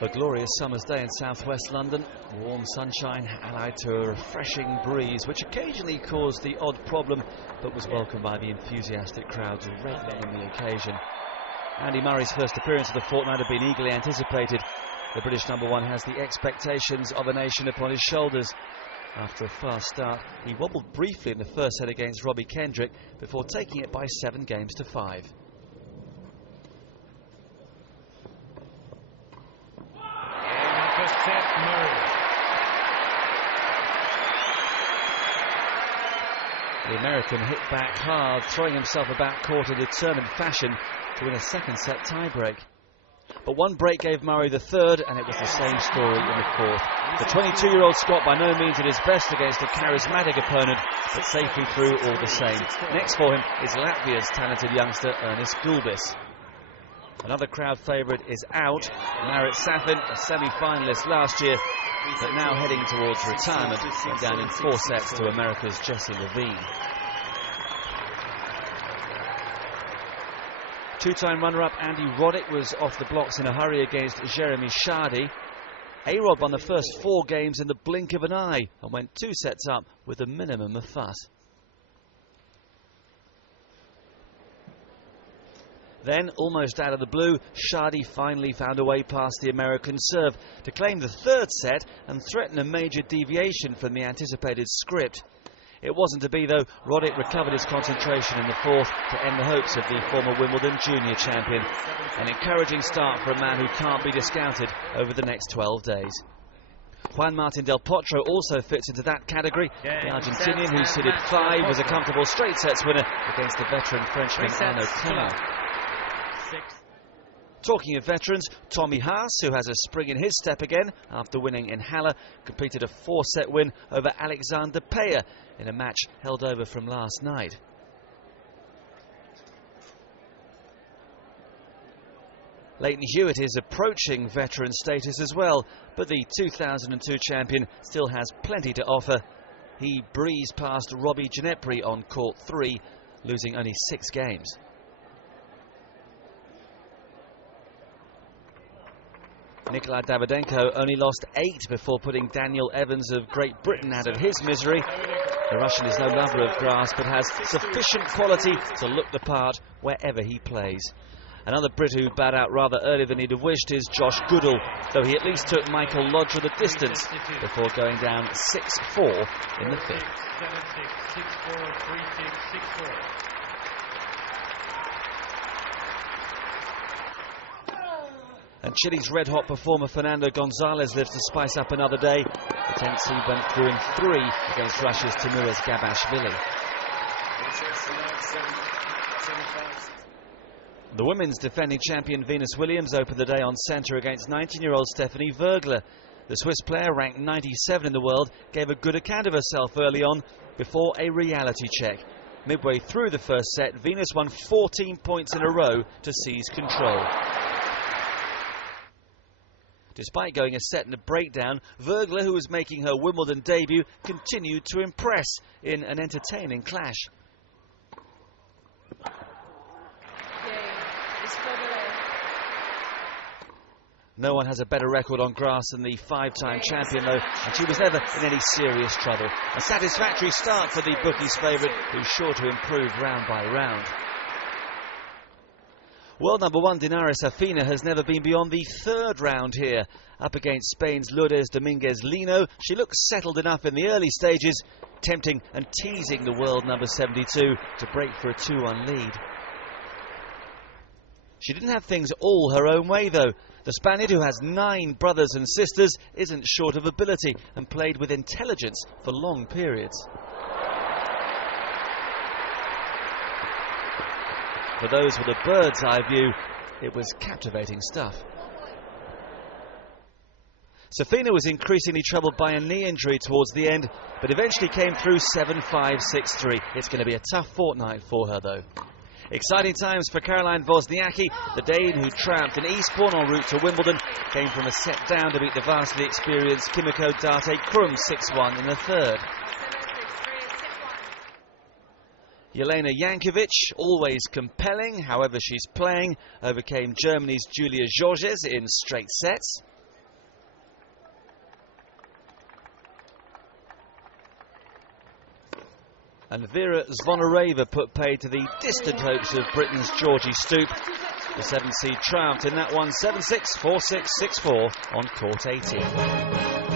A glorious summer's day in southwest London, warm sunshine allied to a refreshing breeze which occasionally caused the odd problem but was welcomed by the enthusiastic crowds already on the occasion. Andy Murray's first appearance of the fortnight had been eagerly anticipated. The British #1 has the expectations of a nation upon his shoulders. After a fast start, he wobbled briefly in the first set against Robbie Kendrick before taking it by 7 games to 5. The American hit back hard, throwing himself about court in determined fashion to win a second set tiebreak. But one break gave Murray the third, and it was the same story in the fourth. The 22-year-old Scot by no means at his best against a charismatic opponent, but safely through all the same. Next for him is Latvia's talented youngster Ernest Gulbis. Another crowd favourite is out. Marit Safin, a semi-finalist last year, but now heading towards retirement, went down in 4 sets to America's Jessie Levine. Two-time runner-up Andy Roddick was off the blocks in a hurry against Jeremy Chardy. A-Rod won the first 4 games in the blink of an eye and went 2 sets up with a minimum of fuss. Then, almost out of the blue, Chardy finally found a way past the American serve to claim the 3rd set and threaten a major deviation from the anticipated script. It wasn't to be, though. Roddick recovered his concentration in the 4th to end the hopes of the former Wimbledon junior champion. An encouraging start for a man who can't be discounted over the next 12 days. Juan Martín del Potro also fits into that category. The Argentinian, who seeded 5, was a comfortable straight sets winner against the veteran Frenchman Arnaud Clément. Talking of veterans, Tommy Haas, who has a spring in his step again after winning in Halle, completed a 4-set win over Alexander Peyer in a match held over from last night. Leighton Hewitt is approaching veteran status as well, but the 2002 champion still has plenty to offer. He breezed past Robbie Ginepri on court 3, losing only 6 games. Nikolai Davydenko only lost 8 before putting Daniel Evans of Great Britain out of his misery. The Russian is no lover of grass, but has sufficient quality to look the part wherever he plays. Another Brit who bowed out rather earlier than he'd have wished is Josh Goodall, though he at least took Michael Lodger the distance before going down 6-4 in the 5th. 7-6, 6-4, 3-6, 6-4. And Chile's red-hot performer Fernando Gonzalez lives to spice up another day. The 10th seed went through in 3 against Russia's Timuras Gabashvili. The women's defending champion Venus Williams opened the day on centre against 19-year-old Stephanie Vögler. The Swiss player, ranked 97 in the world, gave a good account of herself early on before a reality check. Midway through the first set, Venus won 14 points in a row to seize control. Despite going a set and a breakdown, Vögler, who was making her Wimbledon debut, continued to impress in an entertaining clash. No one has a better record on grass than the 5-time champion, though, and she was never in any serious trouble. A satisfactory start for the bookies' favourite, who's sure to improve round by round. World #1 Dinara Safina has never been beyond the 3rd round here. Up against Spain's Lourdes Dominguez Lino, she looks settled enough in the early stages, tempting and teasing the world #72 to break for a 2-1 lead. She didn't have things all her own way, though. The Spaniard, who has 9 brothers and sisters, isn't short of ability and played with intelligence for long periods. For those with a bird's eye view, it was captivating stuff. Safina was increasingly troubled by a knee injury towards the end, but eventually came through 7-5, 6-3. It's going to be a tough fortnight for her, though. Exciting times for Caroline Wozniacki. The Dane, who triumphed in Eastbourne en route to Wimbledon, came from a set down to beat the vastly experienced Kimiko Date Krum 6-1 in the 3rd. Jelena Jankovic, always compelling, however she's playing, overcame Germany's Julia Georges in straight sets. And Vera Zvonareva put paid to the distant hopes of Britain's Georgie Stoop. The 7-seed triumphed in that one 7-6, 4-6, 6-4 on court 18.